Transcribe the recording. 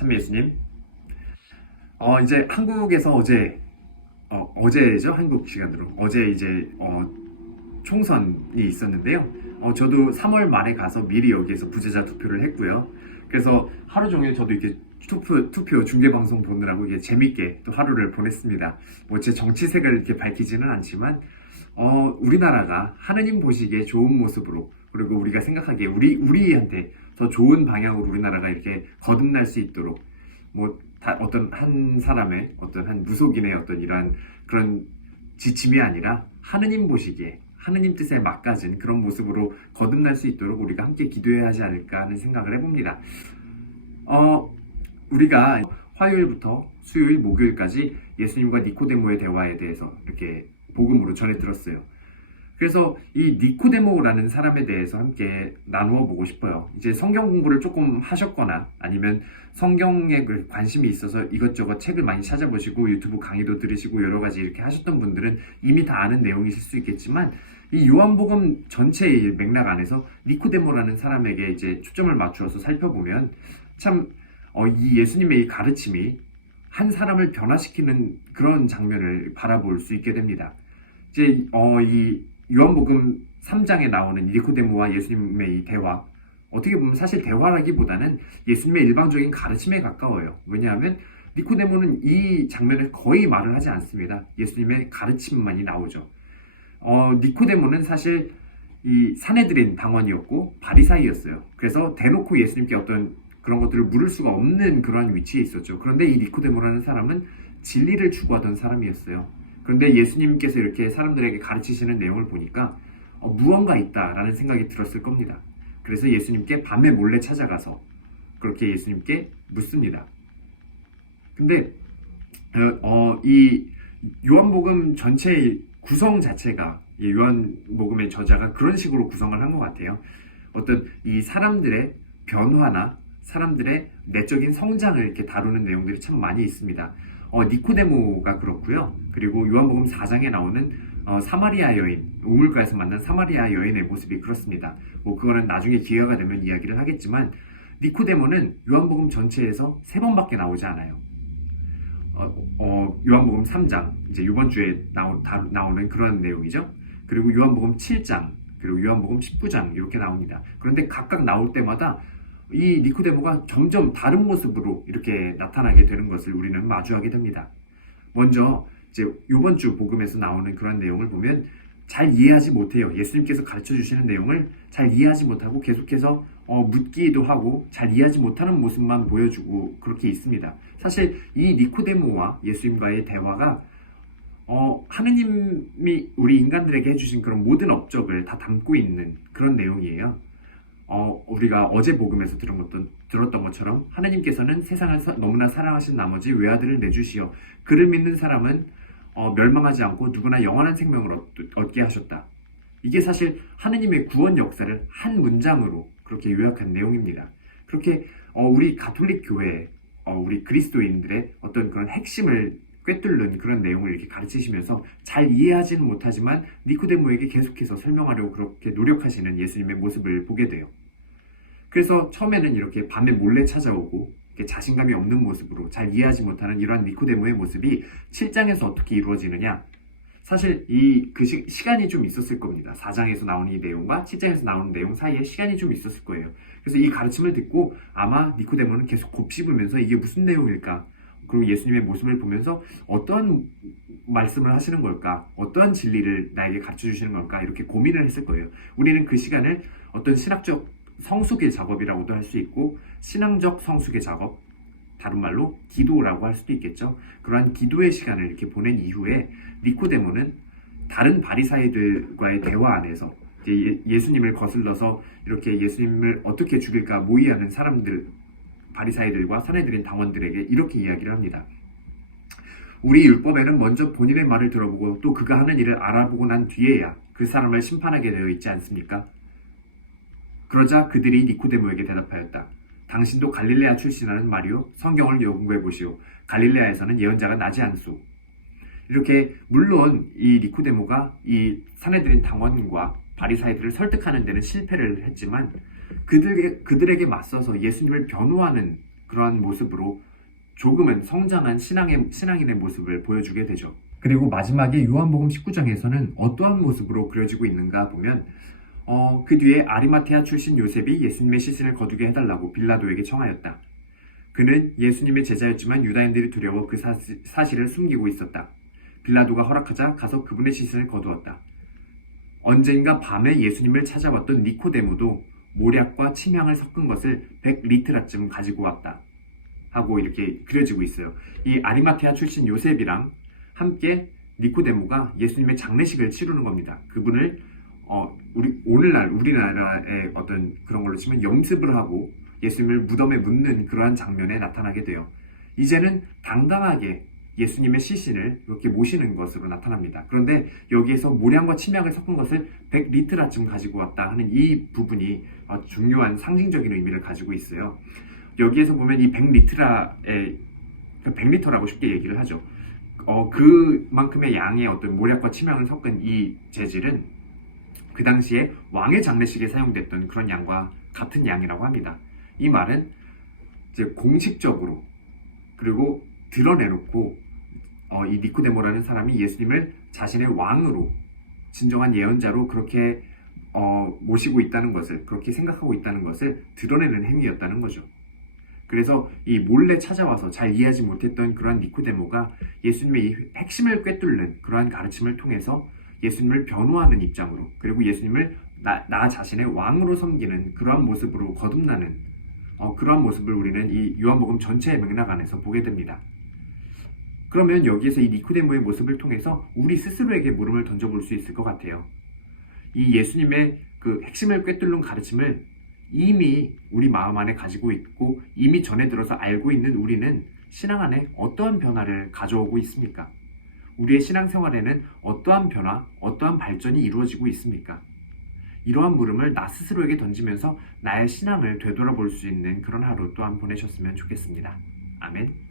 참미 예수님. 이제 한국에서 어제죠? 한국 시간으로. 어제 이제, 총선이 있었는데요. 저도 3월 말에 가서 미리 여기에서 부재자 투표를 했고요. 그래서 하루 종일 저도 이렇게 투표 중계방송 보느라고 이게 재밌게 또 하루를 보냈습니다. 뭐 제 정치색을 이렇게 밝히지는 않지만, 우리나라가 하느님 보시기에 좋은 모습으로, 그리고 우리가 생각하기에 우리한테 더 좋은 방향으로 우리나라가 이렇게 거듭날 수 있도록, 어떤 한 사람의 어떤 한 무속인의 어떤 이러한 그런 지침이 아니라 하느님 보시기에 하느님 뜻에 맞가진 그런 모습으로 거듭날 수 있도록 우리가 함께 기도해야 하지 않을까 하는 생각을 해봅니다. 우리가 화요일부터 수요일, 목요일까지 예수님과 니코데모의 대화에 대해서 이렇게 복음으로 전해 들었어요. 그래서 이 니코데모라는 사람에 대해서 함께 나누어 보고 싶어요. 이제 성경 공부를 조금 하셨거나 아니면 성경에 관심이 있어서 이것저것 책을 많이 찾아보시고 유튜브 강의도 들으시고 여러 가지 이렇게 하셨던 분들은 이미 다 아는 내용이실 수 있겠지만, 이 요한복음 전체의 맥락 안에서 니코데모라는 사람에게 이제 초점을 맞추어서 살펴보면 참 이 예수님의 이 가르침이 한 사람을 변화시키는 그런 장면을 바라볼 수 있게 됩니다. 이제 이 요한복음 3장에 나오는 니코데모와 예수님의 이 대화, 어떻게 보면 사실 대화라기보다는 예수님의 일방적인 가르침에 가까워요. 왜냐하면 니코데모는 이 장면에 거의 말을 하지 않습니다. 예수님의 가르침만이 나오죠. 니코데모는 사실 이 사내들인 당원이었고 바리사이였어요. 그래서 대놓고 예수님께 어떤 그런 것들을 물을 수가 없는 그런 위치에 있었죠. 그런데 이 니코데모라는 사람은 진리를 추구하던 사람이었어요. 그런데 예수님께서 이렇게 사람들에게 가르치시는 내용을 보니까 무언가 있다라는 생각이 들었을 겁니다. 그래서 예수님께 밤에 몰래 찾아가서 그렇게 예수님께 묻습니다. 근데 이 요한복음 전체의 구성 자체가, 이 요한복음의 저자가 그런 식으로 구성을 한 것 같아요. 어떤 이 사람들의 변화나 사람들의 내적인 성장을 이렇게 다루는 내용들이 참 많이 있습니다. 니코데모가 그렇고요. 그리고 요한복음 4장에 나오는 사마리아 여인, 우물가에서 만난 사마리아 여인의 모습이 그렇습니다. 그거는 나중에 기회가 되면 이야기를 하겠지만, 니코데모는 요한복음 전체에서 3번밖에 나오지 않아요. 요한복음 3장, 이제 이번 주에 나오는 그런 내용이죠. 그리고 요한복음 7장, 그리고 요한복음 19장 이렇게 나옵니다. 그런데 각각 나올 때마다 이 니코데모가 점점 다른 모습으로 이렇게 나타나게 되는 것을 우리는 마주하게 됩니다. 먼저 이제 이번 주 복음에서 나오는 그런 내용을 보면 잘 이해하지 못해요. 예수님께서 가르쳐 주시는 내용을 잘 이해하지 못하고 계속해서 묻기도 하고 잘 이해하지 못하는 모습만 보여주고 그렇게 있습니다. 사실 이 니코데모와 예수님과의 대화가 하느님이 우리 인간들에게 해주신 그런 모든 업적을 다 담고 있는 그런 내용이에요. 우리가 어제 복음에서 들었던 것처럼 하느님께서는 세상을 너무나 사랑하신 나머지 외아들을 내주시어 그를 믿는 사람은 멸망하지 않고 누구나 영원한 생명을 얻게 하셨다. 이게 사실 하느님의 구원 역사를 한 문장으로 그렇게 요약한 내용입니다. 그렇게 우리 가톨릭 교회, 우리 그리스도인들의 어떤 그런 핵심을 꿰뚫는 그런 내용을 이렇게 가르치시면서 잘 이해하지는 못하지만 니코데모에게 계속해서 설명하려고 그렇게 노력하시는 예수님의 모습을 보게 돼요. 그래서 처음에는 이렇게 밤에 몰래 찾아오고 이렇게 자신감이 없는 모습으로 잘 이해하지 못하는 이러한 니코데모의 모습이 7장에서 어떻게 이루어지느냐, 사실 시간이 좀 있었을 겁니다. 4장에서 나오는 이 내용과 7장에서 나오는 내용 사이에 시간이 좀 있었을 거예요. 그래서 이 가르침을 듣고 아마 니코데모는 계속 곱씹으면서 이게 무슨 내용일까, 그리고 예수님의 모습을 보면서 어떤 말씀을 하시는 걸까, 어떠한 진리를 나에게 가르쳐 주시는 걸까, 이렇게 고민을 했을 거예요. 우리는 그 시간을 어떤 신학적 성숙의 작업이라고도 할 수 있고, 신앙적 성숙의 작업, 다른 말로 기도라고 할 수도 있겠죠. 그러한 기도의 시간을 이렇게 보낸 이후에 니코데모는 다른 바리사이들과의 대화 안에서 예수님을 거슬러서 이렇게 예수님을 어떻게 죽일까 모의하는 사람들, 바리사이들과 사내들인 당원들에게 이렇게 이야기를 합니다. 우리 율법에는 먼저 본인의 말을 들어보고 또 그가 하는 일을 알아보고 난 뒤에야 그 사람을 심판하게 되어 있지 않습니까? 그러자 그들이 니코데모에게 대답하였다. 당신도 갈릴레아 출신하는 말이요, 성경을 연구해 보시오. 갈릴레아에서는 예언자가 나지 않소. 이렇게 물론 이 니코데모가 이 사내들인 당원과 바리사이들을 설득하는 데는 실패를 했지만 그들에게 맞서서 예수님을 변호하는 그러한 모습으로 조금은 성장한 신앙인의 모습을 보여주게 되죠. 그리고 마지막에 요한복음 19장에서는 어떠한 모습으로 그려지고 있는가 보면 그 뒤에 아리마테아 출신 요셉이 예수님의 시신을 거두게 해달라고 빌라도에게 청하였다. 그는 예수님의 제자였지만 유다인들이 두려워 그 사실을 숨기고 있었다. 빌라도가 허락하자 가서 그분의 시신을 거두었다. 언젠가 밤에 예수님을 찾아왔던 니코데모도 모략과 침향을 섞은 것을 100리트라쯤 가지고 왔다. 하고 이렇게 그려지고 있어요. 이 아리마테아 출신 요셉이랑 함께 니코데모가 예수님의 장례식을 치르는 겁니다. 그분을 오늘날 우리나라의 어떤 그런 걸로 치면 염습을 하고 예수님을 무덤에 묻는 그러한 장면에 나타나게 돼요. 이제는 당당하게 예수님의 시신을 이렇게 모시는 것으로 나타납니다. 그런데 여기에서 모량과 침향을 섞은 것을 100리트라쯤 가지고 왔다 하는 이 부분이 중요한 상징적인 의미를 가지고 있어요. 여기에서 보면 이 100리트라의 100리터라고 쉽게 얘기를 하죠. 그만큼의 양의 어떤 모략과 침향을 섞은 이 재질은 그 당시에 왕의 장례식에 사용됐던 그런 양과 같은 양이라고 합니다. 이 말은 이제 공식적으로 그리고 드러내놓고 이 니코데모라는 사람이 예수님을 자신의 왕으로 진정한 예언자로 그렇게 모시고 있다는 것을 그렇게 생각하고 있다는 것을 드러내는 행위였다는 거죠. 그래서 이 몰래 찾아와서 잘 이해하지 못했던 그러한 니코데모가 예수님의 이 핵심을 꿰뚫는 그러한 가르침을 통해서 예수님을 변호하는 입장으로 그리고 예수님을 나 자신의 왕으로 섬기는 그러한 모습으로 거듭나는 그러한 모습을 우리는 이 요한복음 전체의 맥락 안에서 보게 됩니다. 그러면 여기에서 이 니코데모의 모습을 통해서 우리 스스로에게 물음을 던져볼 수 있을 것 같아요. 이 예수님의 그 핵심을 꿰뚫는 가르침을 이미 우리 마음 안에 가지고 있고 이미 전에 들어서 알고 있는 우리는 신앙 안에 어떠한 변화를 가져오고 있습니까? 우리의 신앙생활에는 어떠한 변화, 어떠한 발전이 이루어지고 있습니까? 이러한 물음을 나 스스로에게 던지면서 나의 신앙을 되돌아볼 수 있는 그런 하루 또한 보내셨으면 좋겠습니다. 아멘.